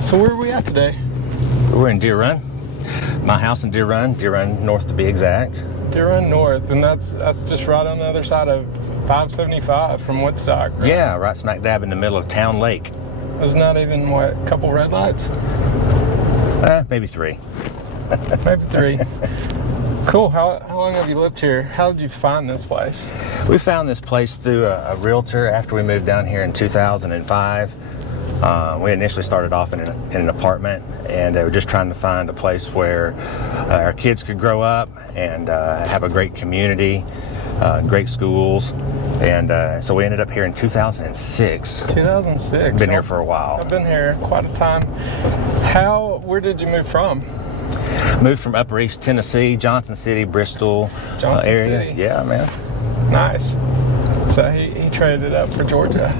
So where are we at today? We're in Deer Run. My house in Deer Run North to be exact. Deer Run North, and that's just right on the other side of 575 from Woodstock. Right? Yeah, right smack dab in the middle of Townlake. There's not even, what, a couple red lights? Maybe 3. Maybe 3. Cool. How long have you lived here? How did you find this place? We found this place through a realtor after we moved down here in 2005. We initially started off in an apartment, and we were just trying to find a place where our kids could grow up and have a great community, great schools, and so we ended up here in 2006. 2006. Been here for a while. I've been here quite a time. Where did you move from? Moved from Upper East Tennessee, Johnson City, Bristol Johnson area. City. Yeah, man. Nice. So he traded it up for Georgia.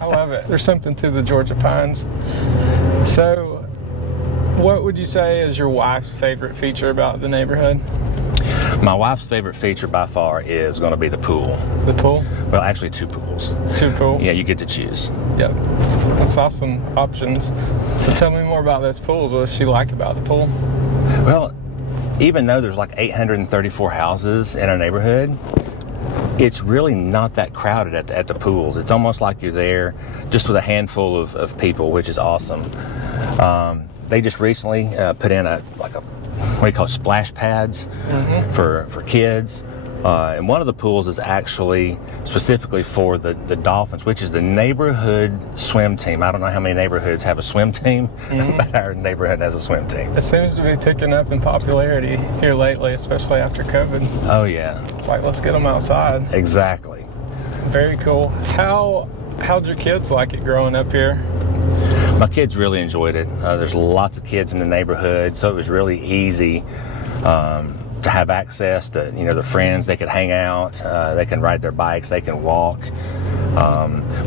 I love it. There's something to the Georgia pines. So what would you say is your wife's favorite feature about the neighborhood? My wife's favorite feature by far is going to be the pool. The pool? Well, actually 2 pools. 2 pools? Yeah, you get to choose. Yep. That's awesome options. So tell me more about those pools. What does she like about the pool? Well, even though there's like 834 houses in our neighborhood, it's really not that crowded at the pools. It's almost like you're there just with a handful of people, which is awesome. They just recently put in what do you call splash pads for kids. And one of the pools is actually specifically for the Dolphins, which is the neighborhood swim team. I don't know how many neighborhoods have a swim team, but our neighborhood has a swim team. It seems to be picking up in popularity here lately, especially after COVID. Oh, yeah. It's like, let's get them outside. Exactly. Very cool. How'd your kids like it growing up here? My kids really enjoyed it. There's lots of kids in the neighborhood, so it was really easy to have access to, their friends. They could hang out, they can ride their bikes, they can walk,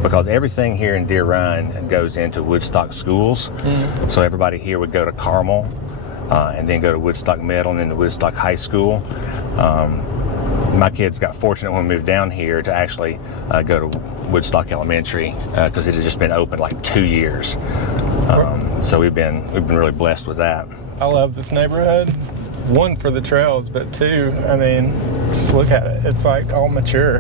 because everything here in Deer Run goes into Woodstock schools. So everybody here would go to Carmel, and then go to Woodstock Middle and then to Woodstock High School. My kids got fortunate when we moved down here to actually go to Woodstock Elementary, because it had just been open like 2 years. So we've been really blessed with that. I love this neighborhood. 1, for the trails, but 2, I mean, just look at it. It's like all mature,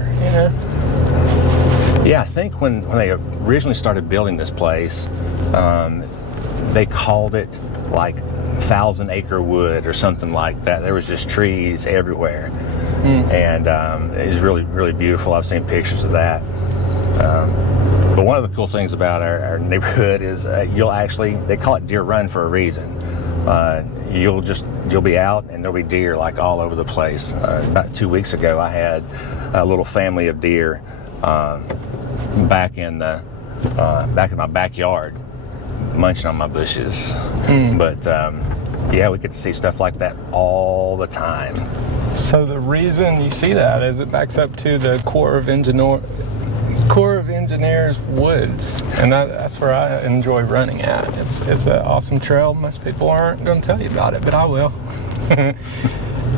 Yeah, I think when they originally started building this place, they called it like 1,000-acre wood or something like that. There was just trees everywhere, and it was really, really beautiful. I've seen pictures of that. But one of the cool things about our neighborhood is they call it Deer Run for a reason. You'll be out and there'll be deer like all over the place. About 2 weeks ago, I had a little family of deer back in my backyard, munching on my bushes. But yeah, we get to see stuff like that all the time. So the reason you see that is it backs up to the Corps of Engineers Woods, and that's where I enjoy running at. It's an awesome trail. Most people aren't going to tell you about it, but I will.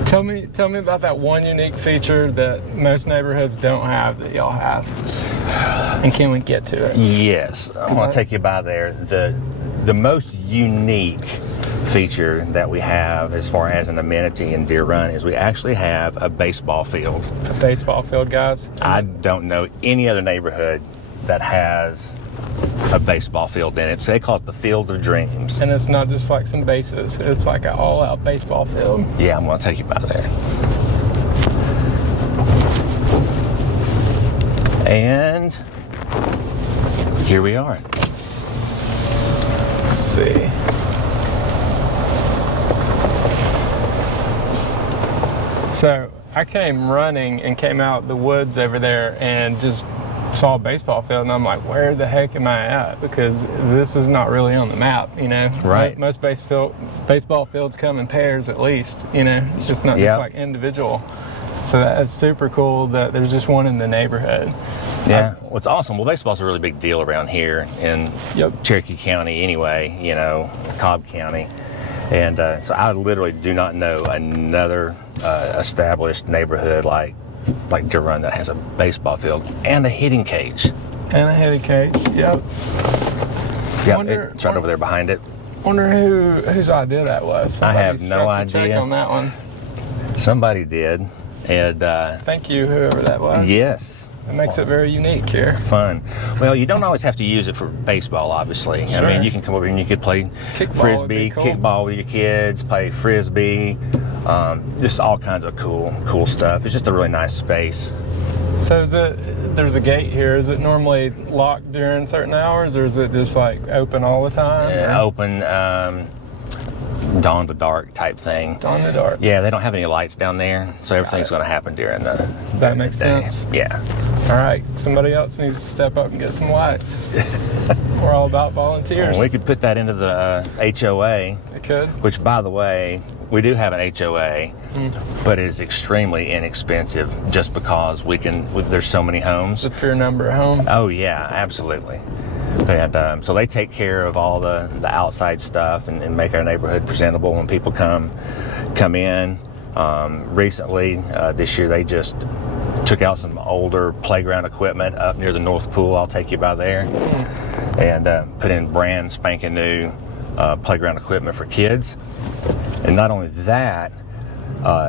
Tell me about that one unique feature that most neighborhoods don't have that y'all have, and can we get to it? Yes, I want to take you by there. The most unique feature that we have as far as an amenity in Deer Run is we actually have a baseball field. A baseball field, guys? I don't know any other neighborhood that has a baseball field in it. So they call it the Field of Dreams. And it's not just like some bases. It's like an all-out baseball field. Yeah, I'm going to take you by there. And here we are. Let's see. So I came running and came out the woods over there and just saw a baseball field, and I'm like, where the heck am I at? Because this is not really on the map, Right. Most baseball fields come in pairs at least, It's not just like individual. So that's super cool that there's just one in the neighborhood. Yeah, what's awesome. Well, baseball's a really big deal around here in Cherokee County anyway, Cobb County. And so I literally do not know another established neighborhood like Deer Run that has a baseball field and a hitting cage. And a hitting cage, yep. Yeah, it's right over there behind it. Wonder whose idea that was. I have Somebody no struck the check idea. on that one. Somebody did, and Thank you, whoever that was. yes. It makes it very unique here. Fun. Well, you don't always have to use it for baseball, obviously. Sure. I mean, you can come over here and you could play Kickball would be frisbee, cool. kickball with your kids, play frisbee, just all kinds of cool stuff. It's just a really nice space. So there's a gate here. Is it normally locked during certain hours, or is it just like open all the time? Open, dawn to dark type thing. Dawn to dark. Yeah, they don't have any lights down there, so everything's going to happen during the That makes day. sense. Yeah. All right, somebody else needs to step up and get some lights. We're all about volunteers. Well, we could put that into the HOA, It could. which, by the way, we do have an HOA, but it is extremely inexpensive just because there's so many It's homes. a pure number of homes. Oh, yeah, absolutely. And so they take care of all the outside stuff and make our neighborhood presentable when people come in. Recently, this year, they just took out some older playground equipment up near the North Pool. I'll take you by there. And put in brand spanking new playground equipment for kids. And not only that,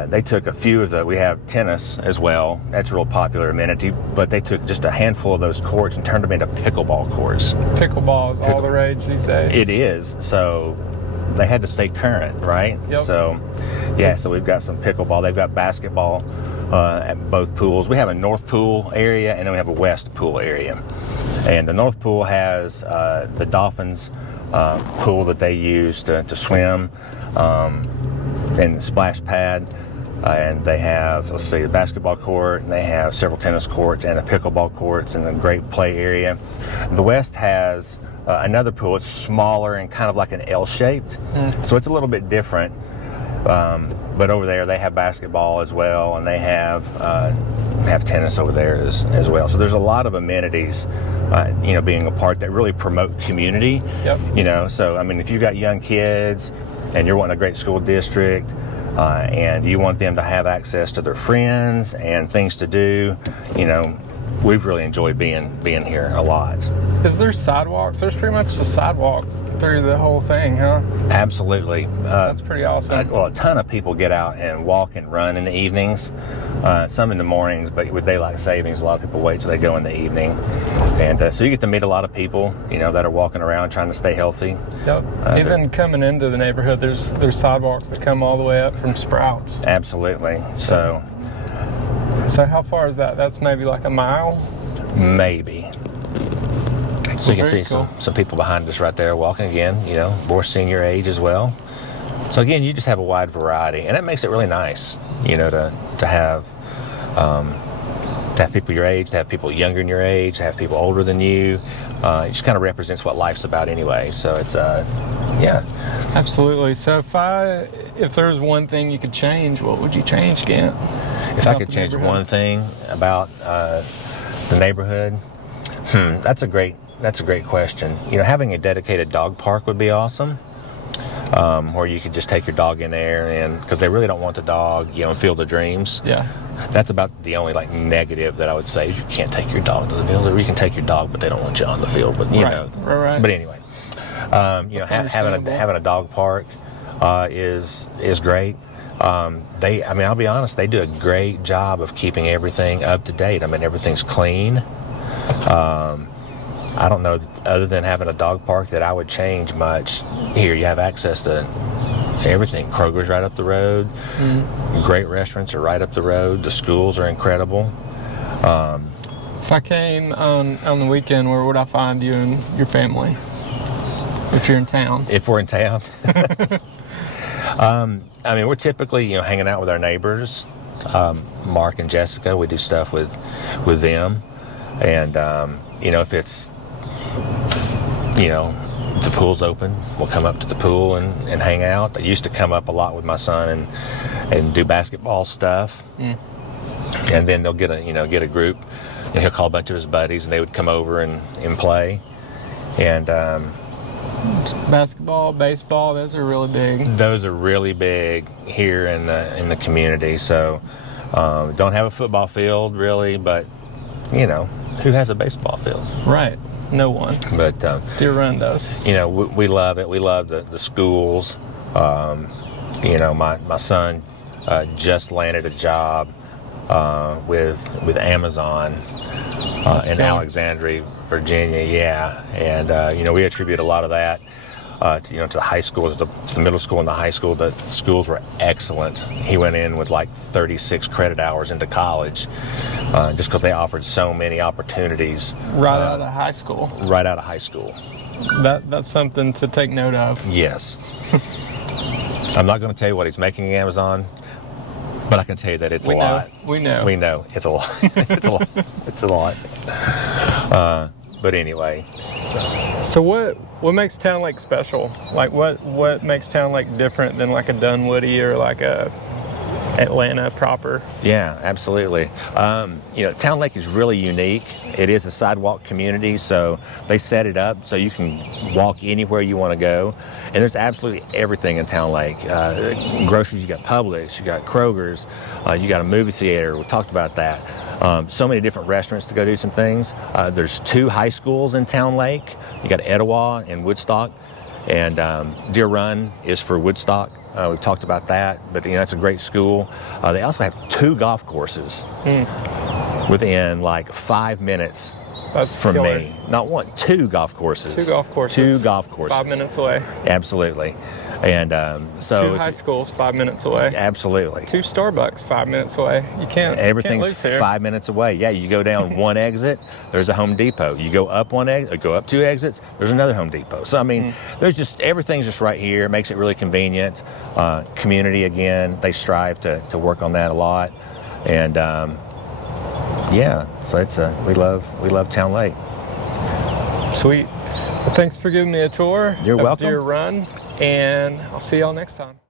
they took a few of we have tennis as well. That's a real popular amenity, but they took just a handful of those courts and turned them into pickleball courts. Pickleball is all the rage these days. It is. So they had to stay current, right? Yep. So, yeah, so we've got some pickleball. They've got basketball at both pools. We have a North Pool area, and then we have a West Pool area. And the North Pool has the Dolphins pool that they use to swim, and the splash pad. And they have, let's see, a basketball court, and they have several tennis courts and a pickleball courts and a great play area. The West has another pool. It's smaller and kind of like an L-shaped, so it's a little bit different. But over there, they have basketball as well, and they have tennis over there as well. So there's a lot of amenities, being a part that really promote community. Yep. So I mean, if you've got young kids and you're wanting a great school district, and you want them to have access to their friends and things to do, we've really enjoyed being here a lot. Is there sidewalks? There's pretty much a sidewalk through the whole thing, huh? Absolutely. That's pretty awesome. Well, a ton of people get out and walk and run in the evenings, some in the mornings, but with daylight savings, a lot of people wait till they go in the evening. And so you get to meet a lot of people, that are walking around trying to stay healthy. Yep. Even coming into the neighborhood, there's sidewalks that come all the way up from Sprouts. Absolutely. So how far is that? That's maybe like a mile? maybe. So you can Very see cool. some people behind us right there walking again, more senior age as well. So again, you just have a wide variety, and it makes it really nice, to have people your age, to have people younger than your age, to have people older than you. It just kind of represents what life's about anyway. So it's yeah. Absolutely. So if there's one thing you could change, what would you change, Gant? If I could change one thing about the neighborhood, that's a great question. Having a dedicated dog park would be awesome, where you could just take your dog in there, and because they really don't want the dog, Field of Dreams. Yeah. That's about the only negative that I would say is you can't take your dog to the field, or you can take your dog, but they don't want you on the field. But Right. But anyway, having a dog park is great. I'll be honest, they do a great job of keeping everything up to date. I mean, everything's clean. I don't know, other than having a dog park, that I would change much. Here, you have access to everything. Kroger's right up the road. Great restaurants are right up the road. The schools are incredible. If I came on the weekend, where would I find you and your family? If you're in town. If we're in town. We're typically, hanging out with our neighbors. Mark and Jessica, we do stuff with them. And, if it's, if the pool's open, we'll come up to the pool and hang out. I used to come up a lot with my son and do basketball stuff. And then they'll get a group, and he'll call a bunch of his buddies, and they would come over and play. And Basketball, baseball, those are really big. those are really big here in the community. So don't have a football field really, but who has a baseball field? Right. No one. But Deer Run does. you know, we love it. We love the schools. You know, my son just landed a job with Amazon in cool. Alexandria, Virginia. Yeah, and you know, we attribute a lot of that to the high school, to the middle school and the high school. The schools were excellent. He went in with like 36 credit hours into college, just because they offered so many opportunities. Right out of high school. Right out of high school. That's something to take note of. Yes. I'm not going to tell you what he's making at Amazon, but I can tell you that it's a lot. We know. We know it's a lot. It's a lot. It's a lot. But anyway, So what makes Townlake special? Like what makes Townlake different than like a Dunwoody or like a Atlanta proper? yeah, absolutely. You know, Townlake is really unique. It is a sidewalk community, so they set it up so you can walk anywhere you want to go. And there's absolutely everything in Townlake. Groceries, you got Publix, you got Kroger's, you got a movie theater. We talked about that. So many different restaurants to go do some things. There's 2 high schools in Townlake. You got Etowah and Woodstock, and Deer Run is for Woodstock. We've talked about that, but you know, it's a great school. They also have 2 golf courses within like 5 minutes That's from killer. me. Not one, 2 golf courses. 2 golf courses. 2 golf courses. 5 minutes away. Absolutely. And so 2 high schools 5 minutes away. absolutely. 2 Starbucks 5 minutes away. You can't. Everything's can't lose here. 5 minutes away. Yeah, you go down one exit, there's a Home Depot. You go up one exit, go up 2 exits, there's another Home Depot. So I mean, there's just everything's just right here. It makes it really convenient. Community, again, they strive to work on that a lot, and yeah, so it's we love Townlake. Sweet. Well, thanks for giving me a tour. You're of welcome. Deer Run, and I'll see y'all next time.